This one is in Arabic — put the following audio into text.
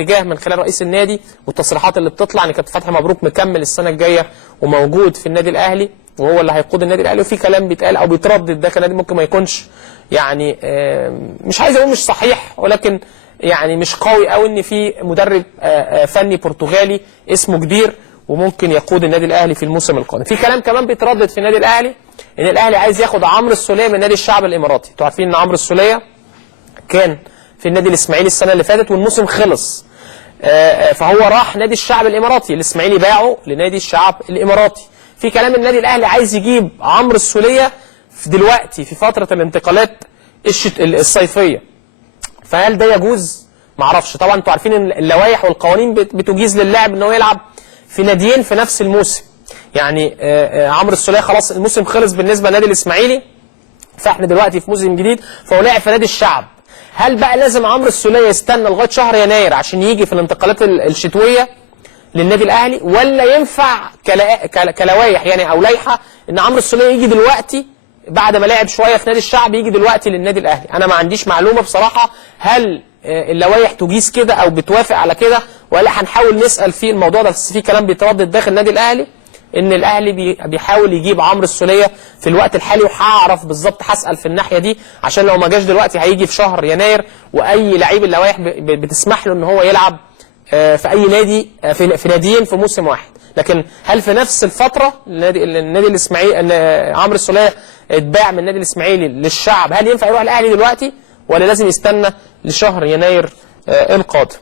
اتجاه من خلال رئيس النادي والتصريحات اللي بتطلع ان كابتن فتحي مبروك مكمل السنه الجايه وموجود في النادي الاهلي وهو اللي هيقود النادي الاهلي، وفي كلام بيتقال او بيتردد داخل النادي ممكن ما يكونش يعني مش عايز اقول مش صحيح، ولكن يعني مش قوي قوي ان في مدرب فني برتغالي اسمه كبير وممكن يقود النادي الاهلي في الموسم القادم. في كلام كمان بيتردد في النادي الاهلي ان الاهلي عايز ياخد عمرو السوليه من نادي الشعب الاماراتي. انتوا عارفين ان عمرو السوليه كان في النادي الاسماعيلي السنه اللي فاتت والموسم خلص، فهو راح نادي الشعب الاماراتي، الاسماعيلي باعه لنادي الشعب الاماراتي. في كلام النادي الاهلي عايز يجيب عمرو السوليه دلوقتي في فتره الانتقالات الصيفيه. فهل ده يجوز؟ معرفش. طبعا انتوا عارفين ان اللوائح والقوانين بتجيز للاعب ان هو يلعب في ناديين في نفس الموسم. يعني عمرو السوليه خلاص الموسم خلص بالنسبه للنادي الاسماعيلي، فاحنا دلوقتي في موسم جديد فهو لاعب في نادي الشعب. هل بقى لازم عمرو السوليه يستنى لغايه شهر يناير عشان يجي في الانتقالات الشتويه للنادي الاهلي، ولا ينفع كلوائح يعني او لائحه ان عمرو السوليه يجي دلوقتي بعد ما لعب شويه في نادي الشعب يجي دلوقتي للنادي الاهلي؟ انا ما عنديش معلومه بصراحه هل اللوائح تجيز كده او بتوافق على كده، ولا هنحاول نسال في الموضوع ده. بس في كلام بيتردد داخل النادي الاهلي ان الاهلي بيحاول يجيب عمرو السوليه في الوقت الحالي، وهعرف بالظبط هسال في الناحيه دي عشان لو ما جاش دلوقتي هيجي في شهر يناير، واي لعيب اللوائح بتسمح له ان هو يلعب في اي نادي في ناديين في موسم واحد. لكن هل في نفس الفتره النادي الاسماعيلي عمرو السوليه اتباع من النادي الاسماعيلي للشعب، هل ينفع يروح الاهلي دلوقتي ولا لازم يستنى لشهر يناير القادم؟